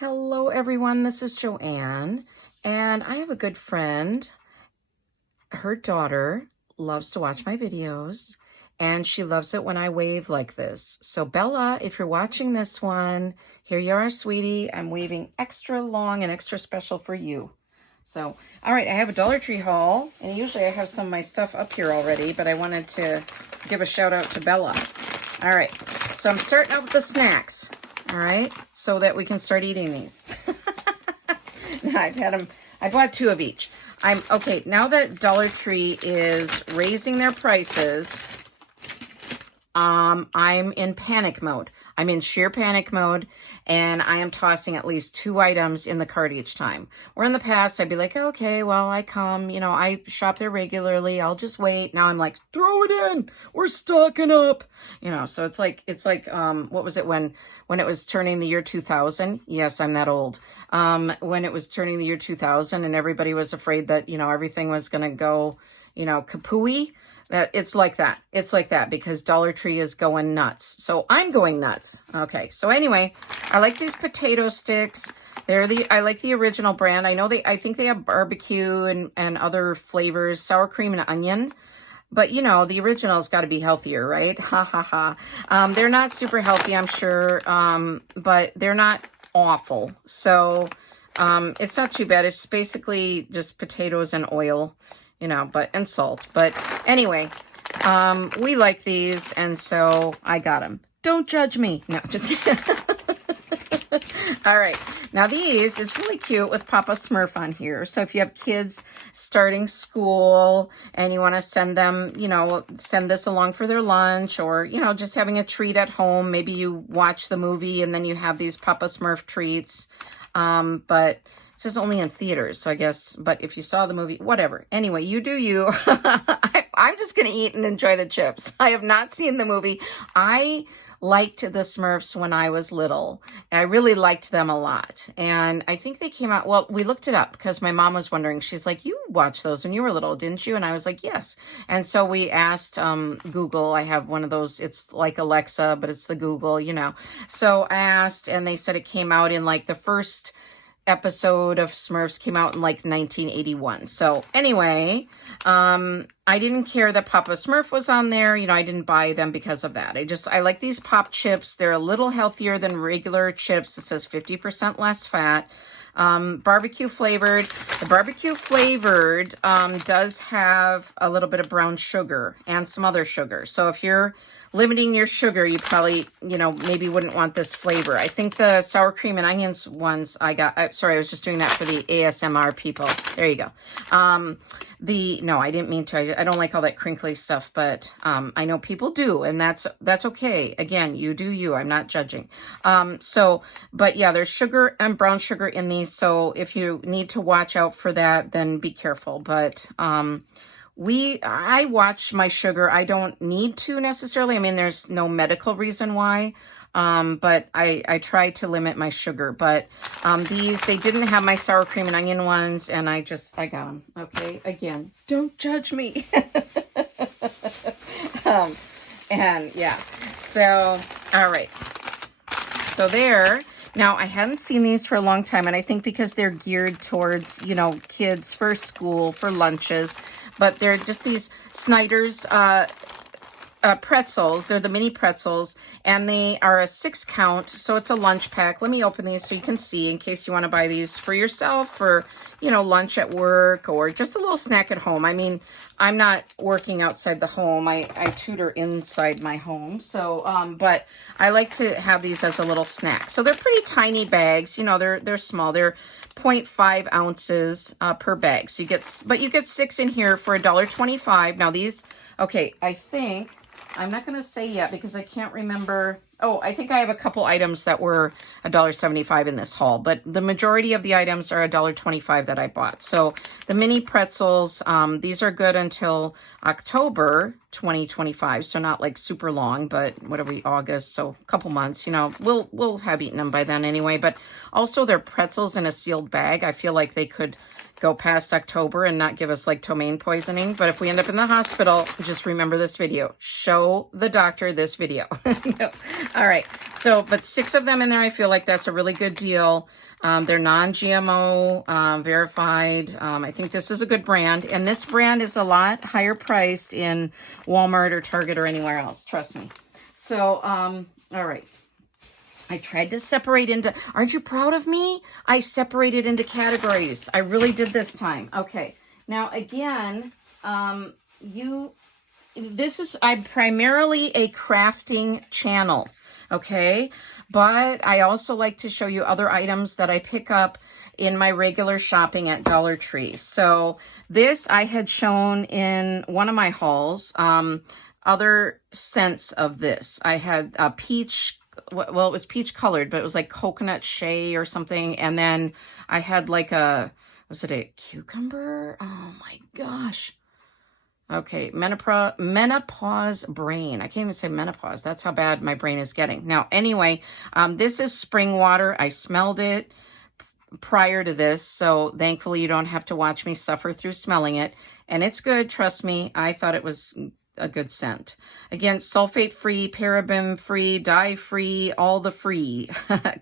Hello everyone, this is Joanne, and I have a good friend. Her daughter loves to watch my videos, and she loves it when I wave like this. So Bella, if you're watching this one, here you are, sweetie. I'm waving extra long and extra special for you. So, all right, I have a Dollar Tree haul, and usually I have some of my stuff up here already, but I wanted to give a shout out to Bella. All right, so I'm starting out with the snacks. All right, so that we can start eating these. Now I've had them, I bought 2 of each. Okay, now that Dollar Tree is raising their prices, I'm in panic mode. I'm in sheer panic mode, and I am tossing at least 2 items in the cart each time. Where in the past, I'd be like, okay, well, I come, you know, I shop there regularly. I'll just wait. Now I'm like, throw it in. We're stocking up. You know, so it's like, what was it when it was turning the year 2000? Yes, I'm that old. When it was turning the year 2000 and everybody was afraid that, you know, everything was going to go, you know, kapooey. It's like that. It's like that because Dollar Tree is going nuts. So I'm going nuts. Okay. So anyway, I like these potato sticks. I like the original brand. I think they have barbecue and other flavors, sour cream and onion. But you know, the original's got to be healthier, right? Ha ha ha. They're not super healthy, I'm sure. But they're not awful. So it's not too bad. It's basically just potatoes and oil. You know, and salt. But anyway, we like these, and so I got them. Don't judge me. No, just kidding. All right. Now, these is really cute with Papa Smurf on here. So if you have kids starting school and you want to send them, you know, send this along for their lunch or, you know, just having a treat at home. Maybe you watch the movie and then you have these Papa Smurf treats. But it says only in theaters, so I guess, but if you saw the movie, whatever. Anyway, you do you. I'm just going to eat and enjoy the chips. I have not seen the movie. I liked the Smurfs when I was little. I really liked them a lot. And I think they came out, well, we looked it up because my mom was wondering. She's like, you watched those when you were little, didn't you? And I was like, yes. And so we asked Google. I have one of those, it's like Alexa, but it's the Google, you know. So I asked, and they said it came out in like the first episode of Smurfs came out in like 1981. So anyway, I didn't care that Papa Smurf was on there. You know, I didn't buy them because of that. I like these pop chips. They're a little healthier than regular chips. It says 50% less fat. Barbecue flavored. The barbecue flavored does have a little bit of brown sugar and some other sugar. So if you're limiting your sugar, you probably, you know, maybe wouldn't want this flavor. I think the sour cream and onions ones I got, sorry, I was just doing that for the ASMR people. There you go. No, I didn't mean to. I don't like all that crinkly stuff, but I know people do, and that's okay. Again, you do you. I'm not judging. But yeah, there's sugar and brown sugar in these, so if you need to watch out for that, then be careful. But I watch my sugar. I don't need to necessarily. I mean, there's no medical reason why. But I try to limit my sugar. But they didn't have my sour cream and onion ones, and I got them. Okay, again, don't judge me. And yeah, so all right. So there. Now, I haven't seen these for a long time, and I think because they're geared towards, you know, kids for school, for lunches, but they're just these Snyder's pretzels. They're the mini pretzels, and they are a 6 count, so it's a lunch pack. Let me open these so you can see in case you want to buy these for yourself for, you know, lunch at work or just a little snack at home. I mean, I'm not working outside the home. I tutor inside my home. So, but I like to have these as a little snack. So they're pretty tiny bags. You know, they're small. They're 0.5 ounces per bag. So you get 6 in here for $1.25. Now these, okay, I think, I'm not going to say yet because I can't remember. Oh, I think I have a couple items that were $1.75 in this haul, but the majority of the items are $1.25 that I bought. So the mini pretzels, these are good until October 2025. So not like super long, but what are we, August? So a couple months, you know, we'll have eaten them by then anyway. But also they're pretzels in a sealed bag. I feel like they could go past October and not give us like ptomaine poisoning. But if we end up in the hospital, just remember this video. Show the doctor this video. No. All right. So, but 6 of them in there, I feel like that's a really good deal. They're non-GMO, verified. I think this is a good brand. And this brand is a lot higher priced in Walmart or Target or anywhere else. Trust me. So, all right. I tried to separate into, aren't you proud of me? I separated into categories. I really did this time. Okay. Now, again, I'm primarily a crafting channel. Okay. But I also like to show you other items that I pick up in my regular shopping at Dollar Tree. So this I had shown in one of my hauls, other scents of this. I had a peach, well, it was peach colored, but it was like coconut shea or something. And then I had like was it a cucumber? Oh my gosh. Okay, menopause brain. I can't even say menopause. That's how bad my brain is getting. Now, anyway, this is spring water. I smelled it prior to this, so thankfully you don't have to watch me suffer through smelling it. And it's good, trust me. I thought it was a good scent. Again, sulfate-free, paraben-free, dye-free, all the free,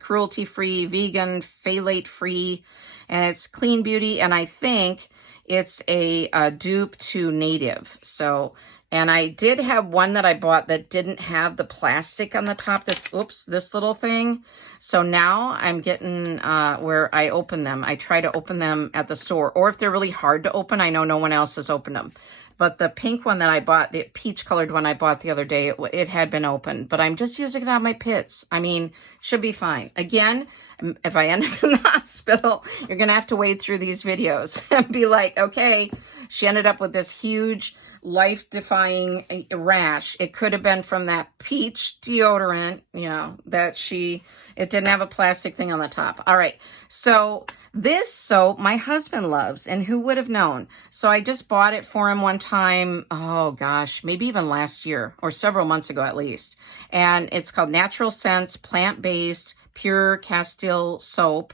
cruelty-free, vegan, phthalate-free, and it's clean beauty. And I think it's a dupe to Native. So, and I did have one that I bought that didn't have the plastic on the top. This little thing. So now I'm getting where I open them. I try to open them at the store. Or if they're really hard to open, I know no one else has opened them. But the pink one that I bought, the peach colored one I bought the other day, it had been opened. But I'm just using it on my pits. I mean, should be fine. Again, if I end up in the hospital, you're going to have to wade through these videos and be like, okay, she ended up with this huge life-defying rash. It could have been from that peach deodorant, you know, it didn't have a plastic thing on the top. All right. So this soap my husband loves, and who would have known? So I just bought it for him one time. Oh gosh, maybe even last year or several months ago at least. And it's called Natural Scents, plant-based, pure Castile soap,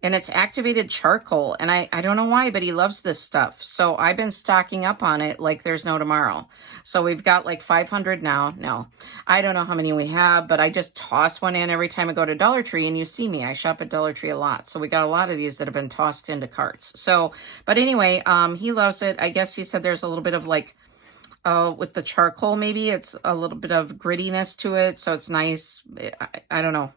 and it's activated charcoal. And I don't know why, but he loves this stuff. So I've been stocking up on it like there's no tomorrow. So we've got like 500 now. No, I don't know how many we have, but I just toss one in every time I go to Dollar Tree, and you see me, I shop at Dollar Tree a lot. So we got a lot of these that have been tossed into carts. So, but anyway, he loves it. I guess he said there's a little bit of like, with the charcoal, maybe it's a little bit of grittiness to it. So it's nice. I don't know.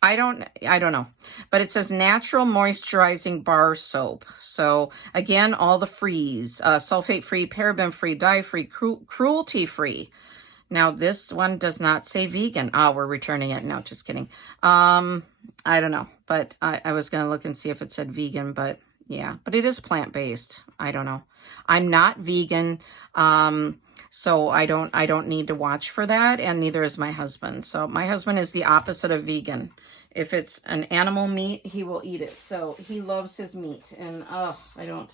I don't know, but it says natural moisturizing bar soap. So again, all the frees, sulfate free, paraben free, dye free, cruelty free. Now this one does not say vegan. Oh, we're returning it. No, just kidding. I don't know, but I was going to look and see if it said vegan, but yeah, but it is plant-based. I don't know. I'm not vegan. So I don't need to watch for that, and neither is my husband. So my husband is the opposite of vegan. If it's an animal meat, he will eat it. So he loves his meat, and I don't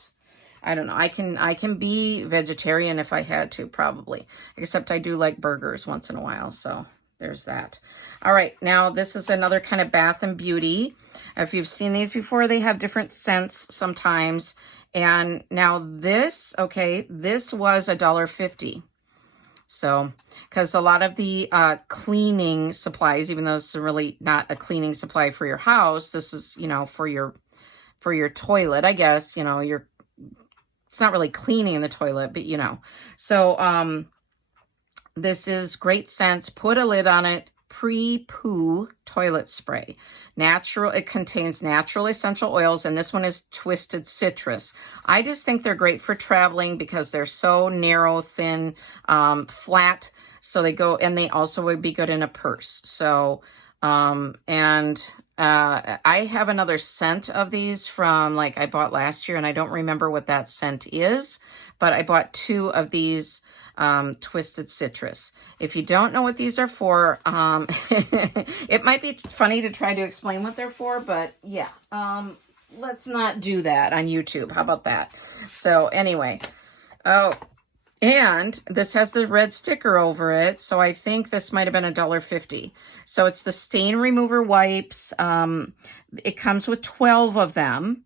know. I can be vegetarian if I had to, probably. Except I do like burgers once in a while, so there's that. All right, now this is another kind of bath and beauty. If you've seen these before, they have different scents sometimes. And now this, okay, this was $1.50. So, because a lot of the cleaning supplies, even though it's really not a cleaning supply for your house, this is, you know, for your toilet, I guess, you know, it's not really cleaning the toilet, but you know. So, this is great scents. Put a lid on it. Pre-poo toilet spray. Natural, it contains natural essential oils, and this one is twisted citrus. I just think they're great for traveling because they're so narrow, thin, flat. So they go, and they also would be good in a purse. So, I have another scent of these from like I bought last year, and I don't remember what that scent is, but I bought 2 of these twisted citrus. If you don't know what these are for, it might be funny to try to explain what they're for, but yeah, let's not do that on YouTube. How about that? So anyway, and this has the red sticker over it, so I think this might have been $1.50. So it's the stain remover wipes. It comes with 12 of them.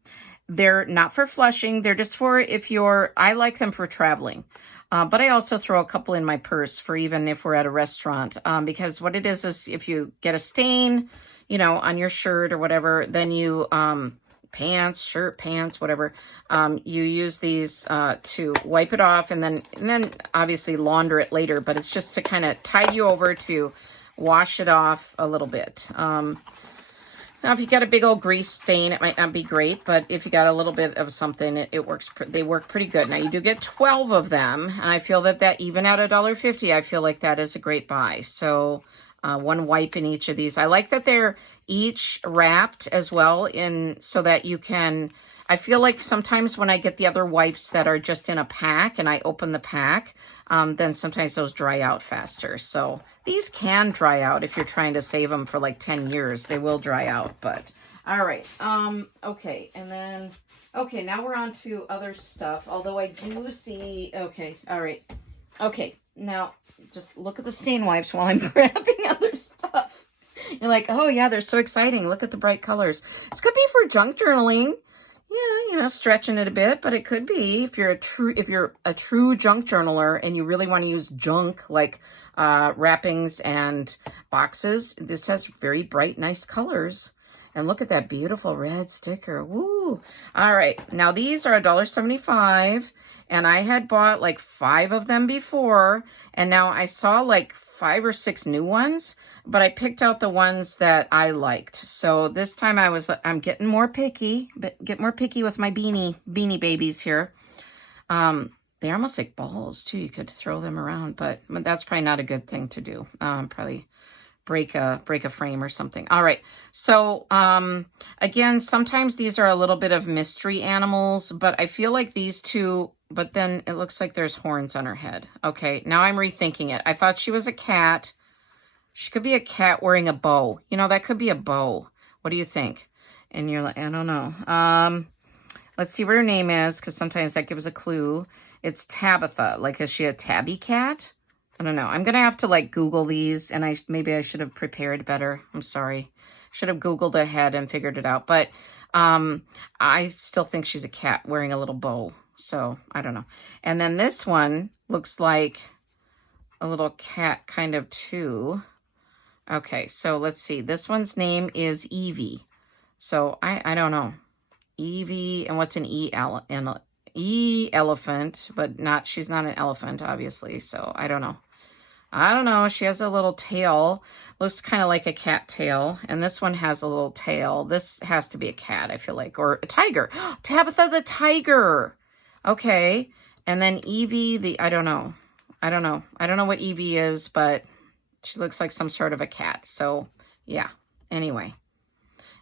They're not for flushing. They're just for if I like them for traveling. But I also throw a couple in my purse for even if we're at a restaurant, because what it is if you get a stain, you know, on your shirt or whatever, then you, shirt, pants, whatever, you use these to wipe it off, and then obviously launder it later, but it's just to kind of tide you over to wash it off a little bit. Now, if you got a big old grease stain, it might not be great, but if you got a little bit of something, it works. They work pretty good. Now, you do get 12 of them, and I feel that even at $1.50, I feel like that is a great buy. So, one wipe in each of these. I like that they're each wrapped as well so that you can... I feel like sometimes when I get the other wipes that are just in a pack and I open the pack, then sometimes those dry out faster. So these can dry out if you're trying to save them for like 10 years. They will dry out, but all right. Okay, and then, okay, now we're on to other stuff. Although I do see, okay, all right. Okay, now just look at the stain wipes while I'm grabbing other stuff. You're like, oh yeah, they're so exciting. Look at the bright colors. This could be for junk journaling. Yeah, you know, stretching it a bit, but it could be if you're a true junk journaler and you really want to use junk like wrappings and boxes. This has very bright, nice colors. And look at that beautiful red sticker. Woo! All right, now these are $1.75, and I had bought like 5 of them before, and now I saw like 5 or 6 new ones, but I picked out the ones that I liked. So this time I'm getting more picky, but get more picky with my beanie babies here. They're almost like balls too. You could throw them around, but that's probably not a good thing to do. Probably break a frame or something. All right. So, again, sometimes these are a little bit of mystery animals, but I feel like these two, but then it looks like there's horns on her head. Okay. Now I'm rethinking it. I thought she was a cat. She could be a cat wearing a bow. You know, that could be a bow. What do you think? And you're like, I don't know. Let's see what her name is, because sometimes that gives a clue. It's Tabitha. Like, is she a tabby cat? I don't know. I'm going to have to like Google these, and maybe I should have prepared better. I'm sorry. Should have Googled ahead and figured it out. But I still think she's a cat wearing a little bow. So I don't know. And then this one looks like a little cat kind of too. Okay, so let's see. This one's name is Evie. So I don't know. Evie, and what's an E elephant, but she's not an elephant, obviously. So I don't know. I don't know. She has a little tail. Looks kind of like a cat tail. And this one has a little tail. This has to be a cat, I feel like. Or a tiger. Tabitha the tiger. Okay. And then Evie, I don't know. I don't know what Evie is, but she looks like some sort of a cat. So, yeah. Anyway.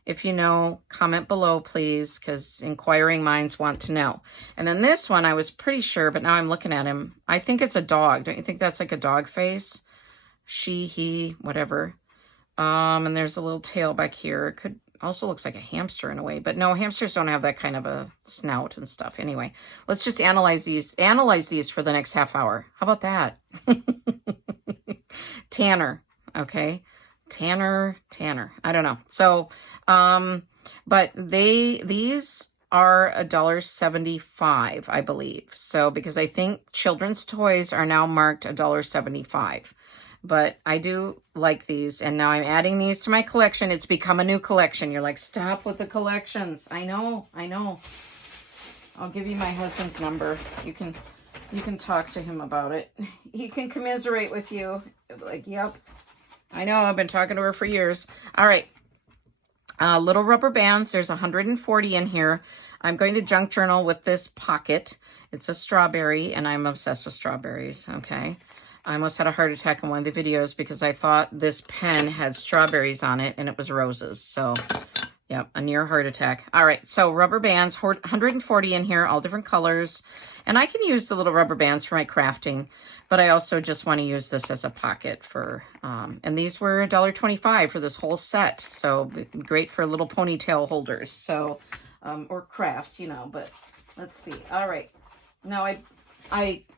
If you know, comment below, please, because inquiring minds want to know. And then this one, I was pretty sure, but now I'm looking at him. I think it's a dog. Don't you think that's like a dog face? She, he, whatever. And there's a little tail back here. It could also looks like a hamster in a way, but no, hamsters don't have that kind of a snout and stuff. Anyway, let's just analyze these for the next half hour. How about that? Tanner, okay. Tanner, I don't know. So, but these are $1.75, I believe. So, because I think children's toys are now marked $1.75, but I do like these. And now I'm adding these to my collection. It's become a new collection. You're like, stop with the collections. I know. I'll give you my husband's number. You can talk to him about it. He can commiserate with you. Like, yep. I know, I've been talking to her for years. All right. Little rubber bands. There's 140 in here. I'm going to junk journal with this pocket. It's a strawberry, and I'm obsessed with strawberries, okay? I almost had a heart attack in one of the videos because I thought this pen had strawberries on it, and it was roses. So, yep, a near heart attack. All right, so rubber bands, 140 in here, all different colors. And I can use the little rubber bands for my crafting, but I also just want to use this as a pocket for, and these were $1.25 for this whole set. So great for little ponytail holders. So, or crafts, you know, but let's see. All right. Now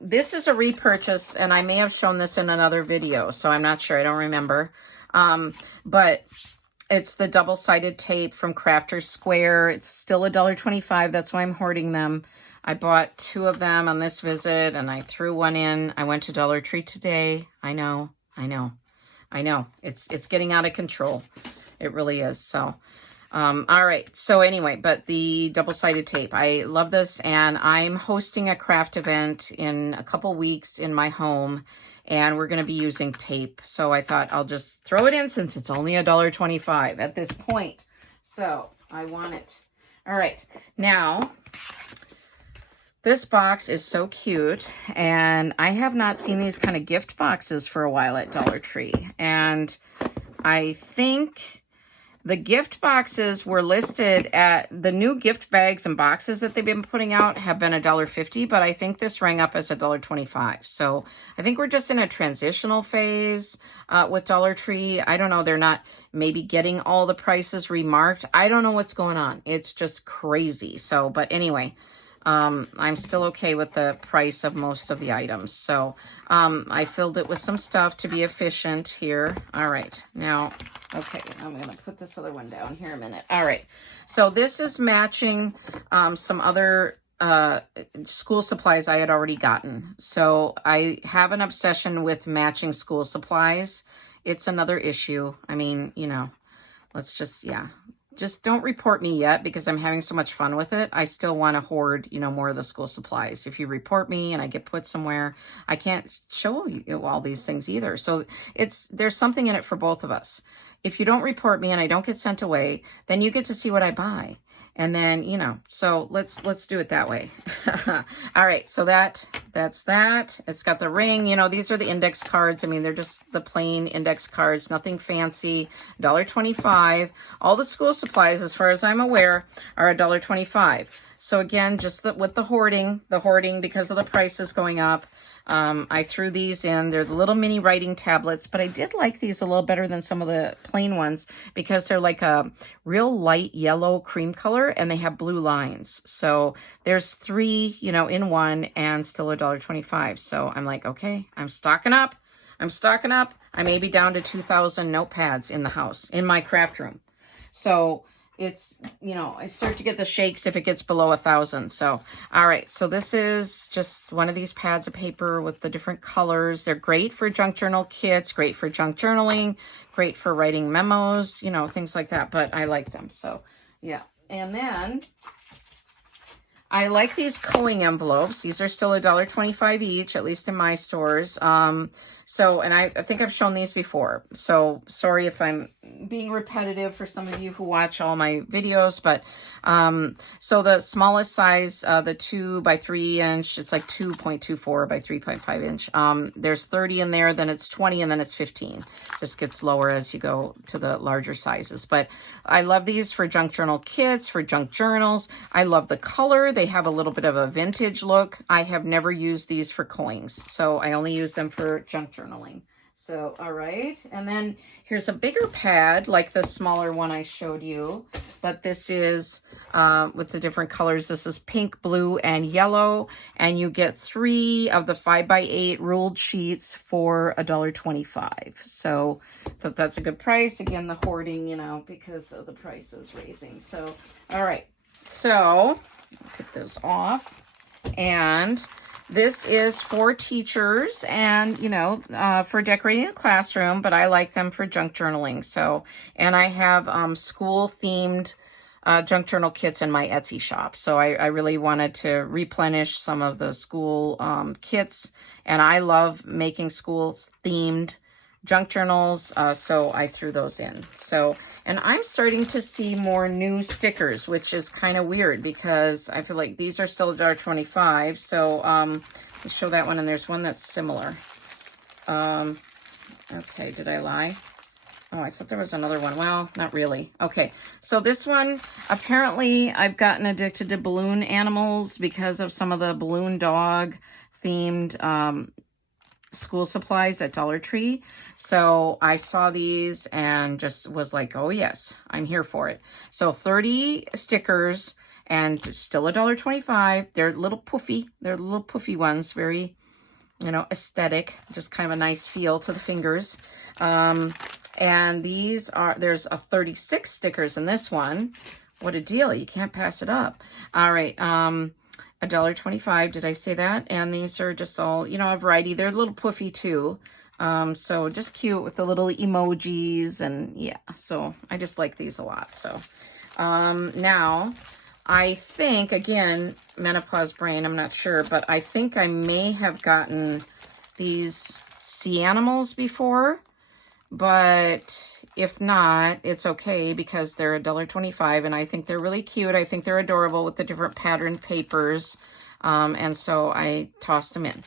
this is a repurchase, and I may have shown this in another video, so I'm not sure. I don't remember. But it's the double-sided tape from Crafter's Square. It's still $1.25. That's why I'm hoarding them. I bought 2 of them on this visit, and I threw one in. I went to Dollar Tree today. I know. It's getting out of control. It really is. So, all right. So anyway, but the double-sided tape, I love this, and I'm hosting a craft event in a couple weeks in my home, and we're going to be using tape. So I thought I'll just throw it in since it's only $1.25 at this point. So I want it. All right. Now, this box is so cute, and I have not seen these kind of gift boxes for a while at Dollar Tree. And I think the gift boxes were listed at the new gift bags and boxes that they've been putting out have been $1.50, but I think this rang up as $1.25. So I think we're just in a transitional phase with Dollar Tree. I don't know. They're not maybe getting all the prices remarked. I don't know what's going on. It's just crazy. So, but anyway, I'm still okay with the price of most of the items. So I filled it with some stuff to be efficient here. All right. Now, okay, I'm going to put this other one down here a minute. All right. So this is matching some other school supplies I had already gotten. So I have an obsession with matching school supplies. It's another issue. I mean, you know, let's just, yeah. Just don't report me yet because I'm having so much fun with it. I still want to hoard, you know, more of the school supplies. If you report me and I get put somewhere, I can't show you all these things either. So there's something in it for both of us. If you don't report me and I don't get sent away, then you get to see what I buy. And then, you know, so let's do it that way. All right, so that's that. It's got the ring. You know, these are the index cards. I mean, they're just the plain index cards, nothing fancy. $1.25. All the school supplies, as far as I'm aware, are $1.25. So again, just with the hoarding because of the prices going up. I threw these in. They're the little mini writing tablets, but I did like these a little better than some of the plain ones because they're like a real light yellow cream color and they have blue lines. So there's 3, you know, in one and still $1.25. So I'm like, okay, I'm stocking up. I may be down to 2,000 notepads in the house, in my craft room. So it's, you know, I start to get the shakes if it gets below 1,000. So, all right. So this is just one of these pads of paper with the different colors. They're great for junk journal kits, great for junk journaling, great for writing memos, you know, things like that. But I like them. So, yeah. And then I like these Coing envelopes. These are still $1.25 each, at least in my stores. So, and I think I've shown these before. So sorry if I'm being repetitive for some of you who watch all my videos, but so the smallest size, the 2 by 3 inch, it's like 2.24 by 3.5 inch. There's 30 in there, then it's 20, and then it's 15. Just gets lower as you go to the larger sizes. But I love these for junk journal kits, for junk journals. I love the color. They have a little bit of a vintage look. I have never used these for coins, so I only use them for junk journaling. So, all right. And then here's a bigger pad, like the smaller one I showed you, but this is with the different colors. This is pink, blue, and yellow, and you get 3 of the 5 by 8 ruled sheets for $1.25. So that's a good price. Again, the hoarding, you know, because of the prices raising. So, all right. So get this off, and this is for teachers and, you know, for decorating the classroom, but I like them for junk journaling. So, and I have school-themed junk journal kits in my Etsy shop. So I really wanted to replenish some of the school kits, and I love making school-themed junk journals, so I threw those in. So, and I'm starting to see more new stickers, which is kind of weird because I feel like these are still $1.25. So, let's show that one, and there's one that's similar. Okay, did I lie? Oh, I thought there was another one. Well, not really. Okay, so this one, apparently I've gotten addicted to balloon animals because of some of the balloon dog themed school supplies at Dollar Tree. So I saw these and just was like, oh yes, I'm here for it. So 30 stickers and still $1.25. They're little poofy. They're little poofy ones, very, you know, aesthetic, just kind of a nice feel to the fingers. And these are, there's a 36 stickers in this one. What a deal. You can't pass it up. All right. $1.25. Did I say that? And these are just all, you know, a variety. They're a little puffy too. So just cute with the little emojis, and yeah, so I just like these a lot. So, now I think, again, menopause brain, I'm not sure, but I think I may have gotten these sea animals before, but if not, it's okay because they're $1.25 and I think they're really cute. I think they're adorable with the different patterned papers. And so I tossed them in.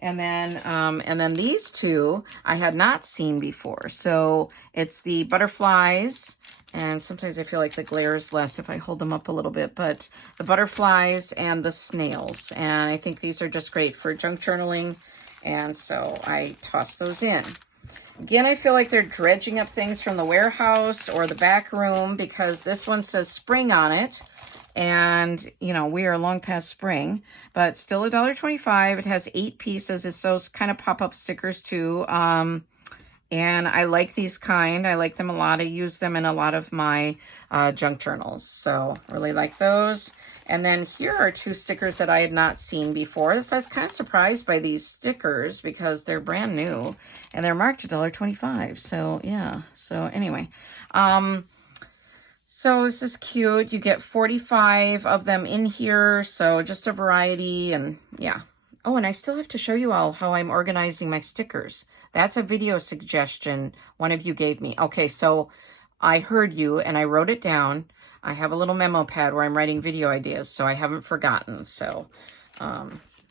And then these two I had not seen before. So it's the butterflies, and sometimes I feel like the glare is less if I hold them up a little bit, but the butterflies and the snails. And I think these are just great for junk journaling. And so I tossed those in. Again, I feel like they're dredging up things from the warehouse or the back room because this one says spring on it. And, you know, we are long past spring, but still $1.25. It has 8 pieces. It's those kind of pop-up stickers too. And I like these kind. I like them a lot. I use them in a lot of my junk journals. So really like those. And then here are 2 stickers that I had not seen before. So I was kind of surprised by these stickers because they're brand new and they're marked $1.25. So yeah. So anyway, so this is cute. You get 45 of them in here. So just a variety, and yeah. Oh, and I still have to show you all how I'm organizing my stickers. That's a video suggestion one of you gave me. Okay, so I heard you and I wrote it down. I have a little memo pad where I'm writing video ideas, so I haven't forgotten. So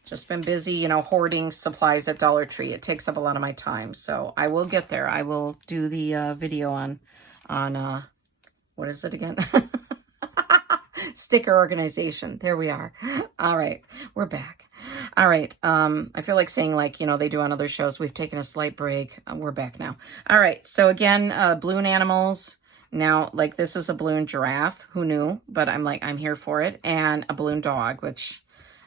just been busy, you know, hoarding supplies at Dollar Tree. It takes up a lot of my time. So I will get there. I will do the video on what is it again? Sticker organization. There we are. All right, we're back. All right. I feel like saying, like, you know, they do on other shows. We've taken a slight break. We're back now. All right. So again, balloon animals. Now, like, this is a balloon giraffe. Who knew? But I'm like, I'm here for it. And a balloon dog, which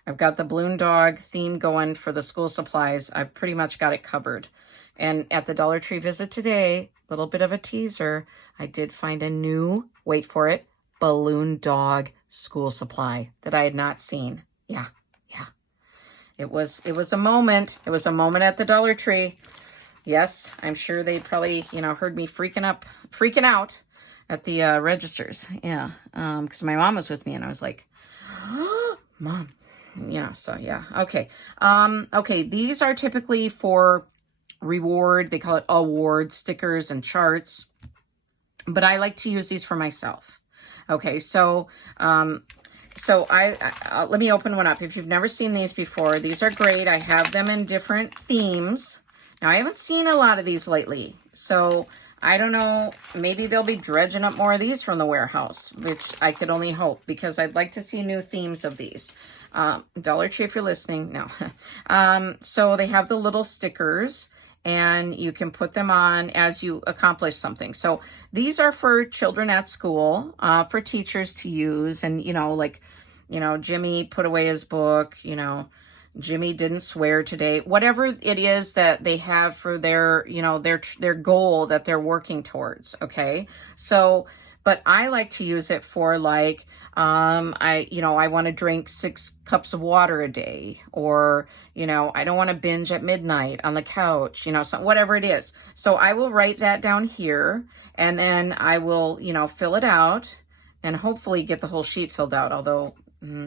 I've got the balloon dog theme going for the school supplies. I've pretty much got it covered. And at the Dollar Tree visit today, little bit of a teaser, I did find a new, wait for it, balloon dog school supply that I had not seen. Yeah. It was a moment. It was a moment at the Dollar Tree. Yes, I'm sure they probably, you know, heard me freaking out at the registers. Yeah, because my mom was with me and I was like, oh, Mom, you know, so yeah. Okay. Okay, these are typically for reward. They call it award stickers and charts, but I like to use these for myself. Okay, so let me open one up. If you've never seen these before, these are great. I have them in different themes. Now, I haven't seen a lot of these lately, so I don't know. Maybe they'll be dredging up more of these from the warehouse, which I could only hope, because I'd like to see new themes of these. Dollar Tree, if you're listening, no. So they have the little stickers, and you can put them on as you accomplish something. So these are for children at school, for teachers to use. And, you know, like, you know, Jimmy put away his book, you know, Jimmy didn't swear today, whatever it is that they have for their, you know, their goal that they're working towards. Okay. So, but I like to use it for, like, I want to drink 6 cups of water a day, or, you know, I don't want to binge at midnight on the couch, you know, so whatever it is. So I will write that down here, and then I will, you know, fill it out and hopefully get the whole sheet filled out. Although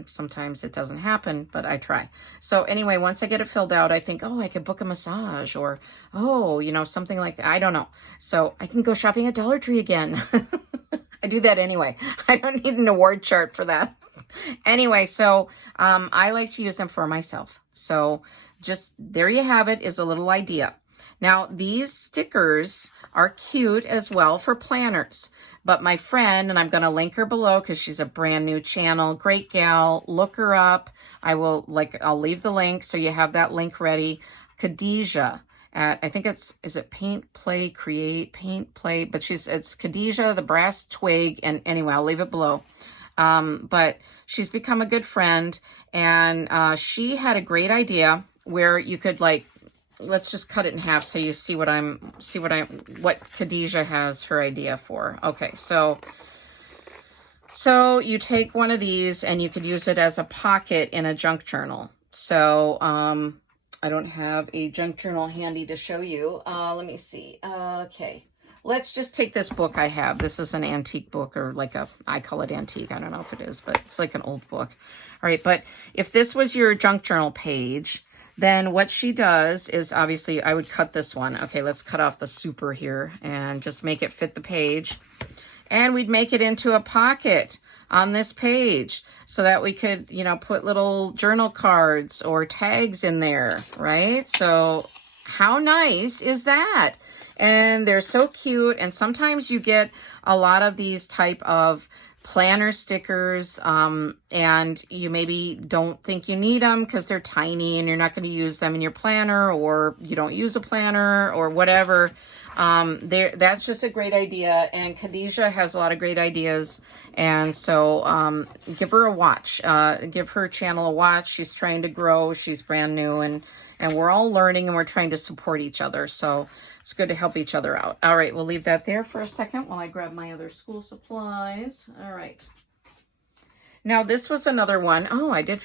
sometimes it doesn't happen, but I try. So anyway, once I get it filled out, I think, oh, I could book a massage, or, oh, you know, something like that. I don't know. So I can go shopping at Dollar Tree again. I do that anyway. I don't need an award chart for that. Anyway, so I like to use them for myself. So just there you have it, is a little idea. Now, these stickers are cute as well for planners. But my friend, and I'm going to link her below because she's a brand new channel, great gal, look her up. I'll leave the link so you have that link ready. Khadijah. I think is it Paper-Play-Khadijah, but it's Khadijah, the brass twig, and anyway, I'll leave it below. But she's become a good friend, and she had a great idea where you could, like, let's just cut it in half so you see what Khadijah has her idea for. Okay, so So you take one of these and you could use it as a pocket in a junk journal. So I don't have a junk journal handy to show you. Let me see. Okay. Let's just take this book I have. This is an antique book, or like I call it antique. I don't know if it is, but it's like an old book. All right, but if this was your junk journal page, then what she does is, obviously, I would cut this one. Okay, let's cut off the super here and just make it fit the page. And we'd make it into a pocket on this page so that we could, you know, put little journal cards or tags in there, right? So how nice is that? And they're so cute. And sometimes you get a lot of these type of planner stickers, and you maybe don't think you need them because they're tiny and you're not going to use them in your planner, or you don't use a planner or whatever. That's just a great idea. And Khadijah has a lot of great ideas. And so give her a watch. Give her channel a watch. She's trying to grow. She's brand new, and we're all learning, and we're trying to support each other. So it's good to help each other out. All right, we'll leave that there for a second while I grab my other school supplies. All right. Now, this was another one. Oh, I did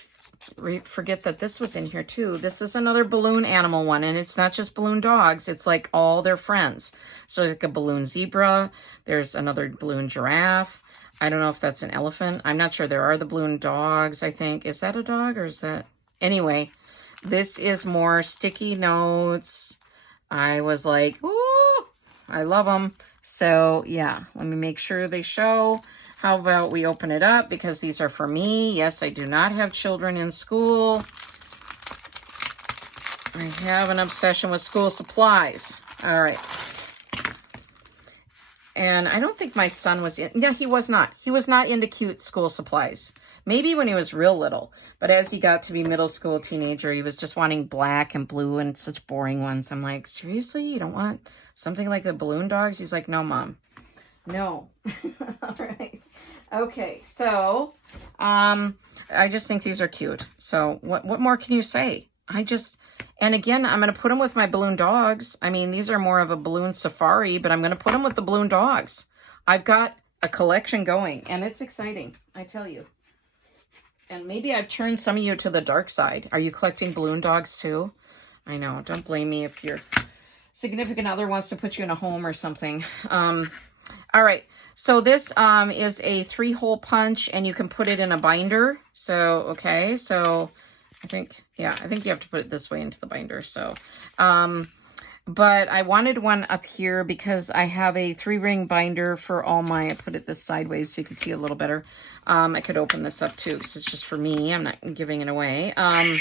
forget that this was in here too. This is another balloon animal one, and it's not just balloon dogs. It's like all their friends. So like a balloon zebra. There's another balloon giraffe. I don't know if that's an elephant. I'm not sure. There are the balloon dogs, I think. Is that a dog, or is that... Anyway, this is more sticky notes. I was like, ooh, I love them. So yeah, let me make sure they show. How about we open it up, because these are for me. Yes, I do not have children in school. I have an obsession with school supplies. All right. And I don't think my son was in. No, he was not. He was not into cute school supplies. Maybe when he was real little. But as he got to be middle school, teenager, he was just wanting black and blue and such boring ones. I'm like, seriously? You don't want something like the balloon dogs? He's like, no, Mom. No. All right. Okay, so I just think these are cute. So what more can you say? And again, I'm going to put them with my balloon dogs. I mean, these are more of a balloon safari, but I'm going to put them with the balloon dogs. I've got a collection going, and it's exciting, I tell you. And maybe I've turned some of you to the dark side. Are you collecting balloon dogs too? I know. Don't blame me if your significant other wants to put you in a home or something. All right. So this is a 3-hole punch, and you can put it in a binder. So, okay. So I think you have to put it this way into the binder. So, but I wanted one up here because I have a 3-ring binder for all my, I put it this sideways so you can see a little better. I could open this up too, because it's just for me. I'm not giving it away. I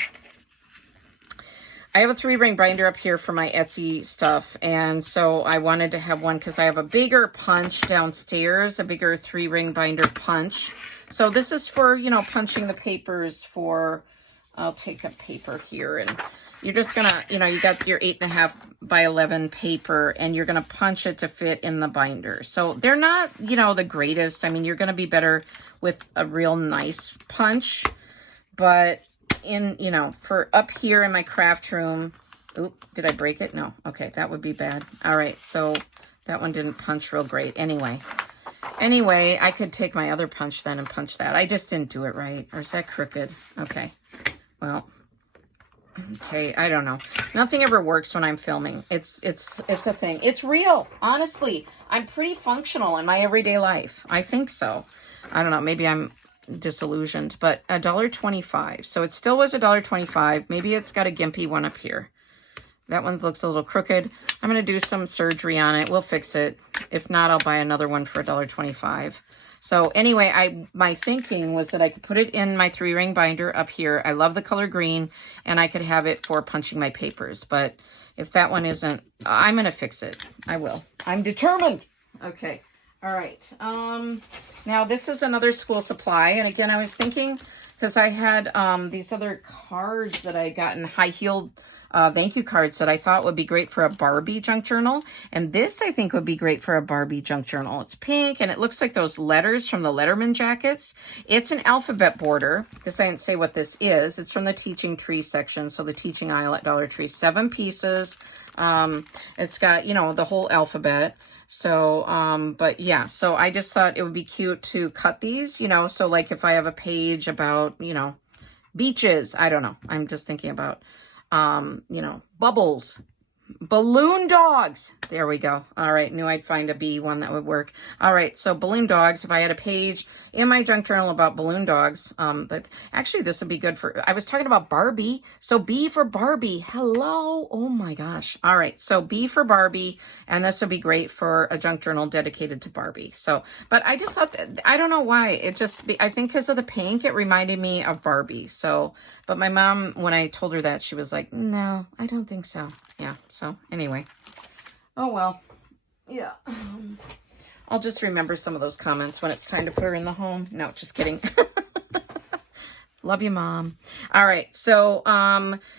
have a 3-ring binder up here for my Etsy stuff. And so I wanted to have one because I have a bigger punch downstairs, a bigger 3-ring binder punch. So this is for, you know, punching the papers for, I'll take a paper here, and you're just going to, you know, you got your 8.5 by 11 paper, and you're going to punch it to fit in the binder. So they're not, you know, the greatest. I mean, you're going to be better with a real nice punch, but in, you know, for up here in my craft room, oop, did I break it? No. Okay, that would be bad. All right, so that one didn't punch real great. Anyway, I could take my other punch then and punch that. I just didn't do it right. Or is that crooked? Okay. Well, okay, I don't know. Nothing ever works when I'm filming. It's a thing. It's real. Honestly, I'm pretty functional in my everyday life. I think so. I don't know. Maybe I'm disillusioned, but $1.25. So it still was $1.25. Maybe it's got a gimpy one up here. That one looks a little crooked. I'm going to do some surgery on it. We'll fix it. If not, I'll buy another one for $1.25. So anyway, my thinking was that I could put it in my 3-ring binder up here. I love the color green, and I could have it for punching my papers. But if that one isn't, I'm going to fix it. I will. I'm determined. Okay. All right. Now this is another school supply. And again, I was thinking, because I had these other cards that I got in high-heeled thank you cards that I thought would be great for a Barbie junk journal. And this, I think, would be great for a Barbie junk journal. It's pink, and it looks like those letters from the Letterman jackets. It's an alphabet border, because I didn't say what this is. It's from the Teaching Tree section, so the teaching aisle at Dollar Tree. 7 pieces. It's got, you know, the whole alphabet. So, but yeah, so I just thought it would be cute to cut these, you know, so like if I have a page about, you know, beaches, I don't know. I'm just thinking about, you know, bubbles. Balloon dogs. There we go. All right. Knew I'd find a B one that would work. All right. So balloon dogs. If I had a page in my junk journal about balloon dogs, but actually this would be good for, I was talking about Barbie. So B for Barbie. Hello. Oh my gosh. All right. So B for Barbie. And this would be great for a junk journal dedicated to Barbie. So, but I just thought that, I don't know why it just, I think because of the pink, it reminded me of Barbie. So, but my mom, when I told her that, she was like, no, I don't think so. Yeah. So anyway, oh well, yeah. I'll just remember some of those comments when it's time to put her in the home. No, just kidding. Love you, Mom. All right. So,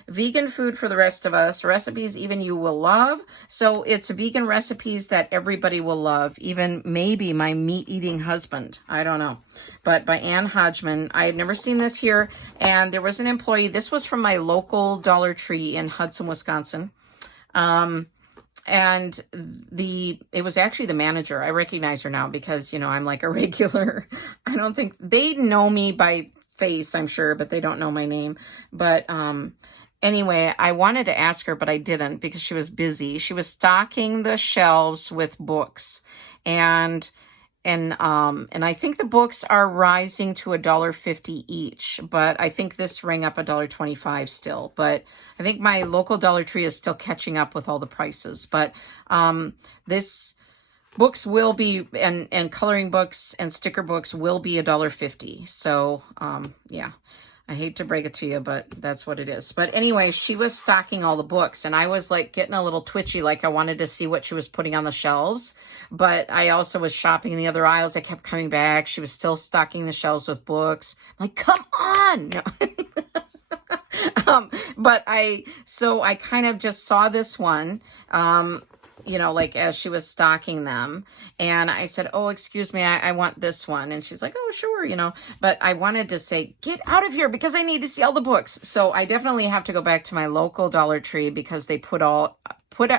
vegan food for the rest of us. Recipes even you will love. So it's vegan recipes that everybody will love. Even maybe my meat-eating husband. I don't know. But by Ann Hodgman. I had never seen this here. And there was an employee. This was from my local Dollar Tree in Hudson, Wisconsin. And it was actually the manager. I recognize her now because, you know, I'm like a regular. I don't think they know me by face, I'm sure, but they don't know my name. But anyway, I wanted to ask her, but I didn't because she was busy. She was stocking the shelves with books, and I think the books are rising to $1.50 each, but I think this rang up $1.25 still. But I think my local Dollar Tree is still catching up with all the prices. But this books will be, and coloring books and sticker books will be $1.50. So, yeah, I hate to break it to you, but that's what it is. But anyway, she was stocking all the books, and I was like getting a little twitchy, like I wanted to see what she was putting on the shelves. But I also was shopping in the other aisles. I kept coming back. She was still stocking the shelves with books. I'm like, come on. No. But I kind of just saw this one, you know, like as she was stocking them, and I said, oh, excuse me, I want this one. And she's like, oh, sure, you know, but I wanted to say, get out of here because I need to see all the books. So I definitely have to go back to my local Dollar Tree because they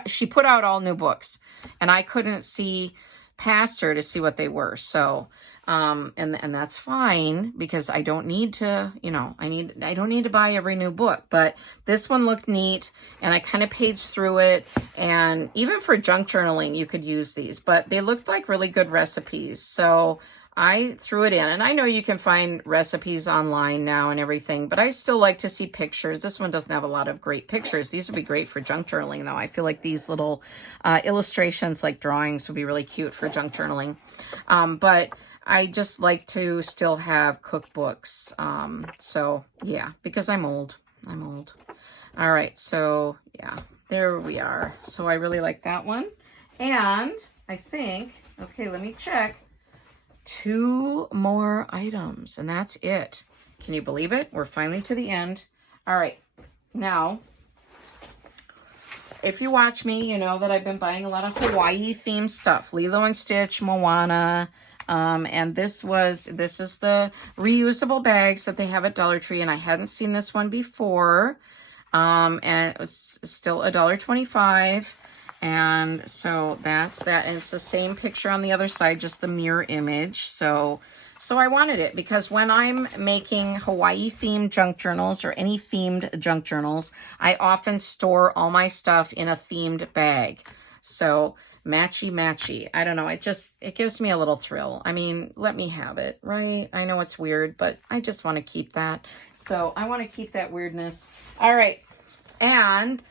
she put out all new books, and I couldn't see past her to see what they were. So, and that's fine because I don't need to, you know, I don't need to buy every new book, but this one looked neat, and I kind of paged through it, and even for junk journaling, you could use these, but they looked like really good recipes. So I threw it in, and I know you can find recipes online now and everything, but I still like to see pictures. This one doesn't have a lot of great pictures. These would be great for junk journaling, though. I feel like these little illustrations, like drawings, would be really cute for junk journaling. But I just like to still have cookbooks. So yeah, because I'm old. All right. So yeah, there we are. So I really like that one. And I think, okay, let me check. 2 more items, and that's it. Can you believe it? We're finally to the end. All right. Now, if you watch me, you know that I've been buying a lot of Hawaii themed stuff. Lilo and Stitch, Moana. And this is the reusable bags that they have at Dollar Tree, and I hadn't seen this one before. And it was still $1.25. And so that's that. And it's the same picture on the other side, just the mirror image. So I wanted it because when I'm making Hawaii themed junk journals or any themed junk journals, I often store all my stuff in a themed bag. So matchy. I don't know. It gives me a little thrill. I mean, let me have it, right? I know it's weird, but I just want to keep that. So I want to keep that weirdness. All right. And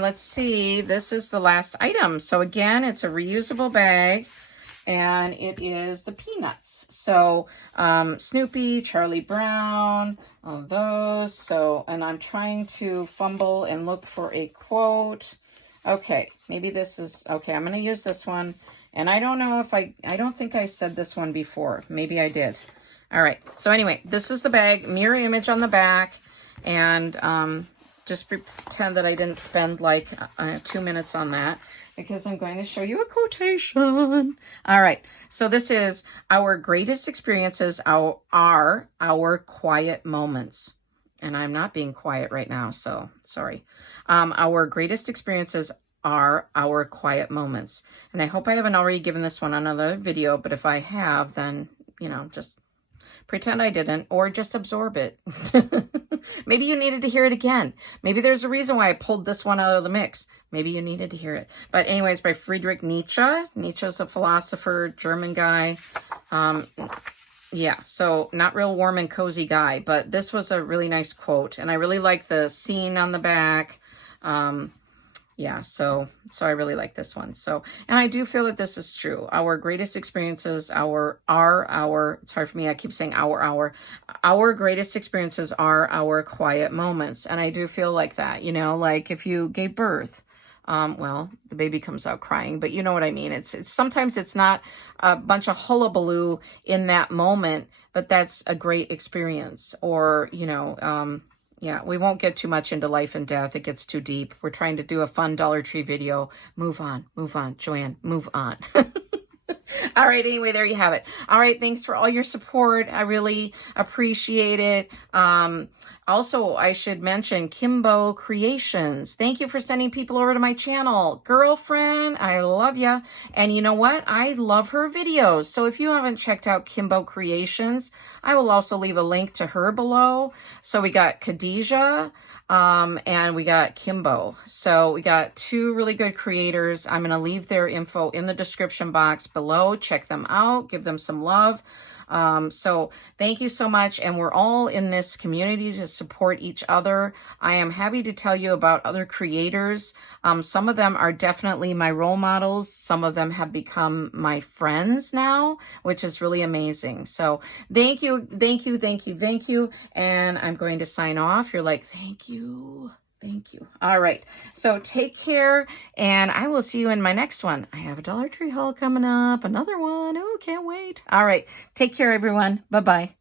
let's see, this is the last item. So again, it's a reusable bag, and it is the Peanuts. So Snoopy, Charlie Brown, all those. So, and I'm trying to fumble and look for a quote. Okay, maybe this is, okay, I'm going to use this one. And I don't know if I don't think I said this one before. Maybe I did. All right. So anyway, this is the bag, mirror image on the back. And just pretend that I didn't spend like 2 minutes on that because I'm going to show you a quotation. All right. So this is our greatest experiences are our quiet moments. And I'm not being quiet right now, so sorry. Our greatest experiences are our quiet moments. And I hope I haven't already given this one another video, but if I have, then, you know, just pretend I didn't, or just absorb it. Maybe you needed to hear it again. Maybe there's a reason why I pulled this one out of the mix. Maybe you needed to hear it. But anyways, by Friedrich Nietzsche. Nietzsche's a philosopher, German guy. Yeah, so not real warm and cozy guy, but this was a really nice quote. And I really like the scene on the back. Yeah, so I really like this one. So, and I do feel that this is true. Our greatest experiences it's hard for me, I keep saying our greatest experiences are our quiet moments. And I do feel like that, you know, like if you gave birth, well, the baby comes out crying, but you know what I mean? It's sometimes it's not a bunch of hullabaloo in that moment, but that's a great experience. Or, you know, yeah, we won't get too much into life and death. It gets too deep. We're trying to do a fun Dollar Tree video. Move on, Joanne, move on. All right, anyway, there you have it. All right, thanks for all your support. I really appreciate it. Also, I should mention Kimbo Kreations. Thank you for sending people over to my channel. Girlfriend, I love ya. And you know what? I love her videos. So if you haven't checked out Kimbo Kreations, I will also leave a link to her below. So we got Khadijah, and we got Kimbo. So we got two really good creators. I'm going to leave their info in the description box below. Check them out. Give them some love. So thank you so much. And we're all in this community to support each other. I am happy to tell you about other creators. Some of them are definitely my role models. Some of them have become my friends now, which is really amazing. So thank you. And I'm going to sign off. You're like, thank you. Thank you. All right. So take care, and I will see you in my next one. I have a Dollar Tree haul coming up, another one. Oh, can't wait. All right. Take care, everyone. Bye-bye.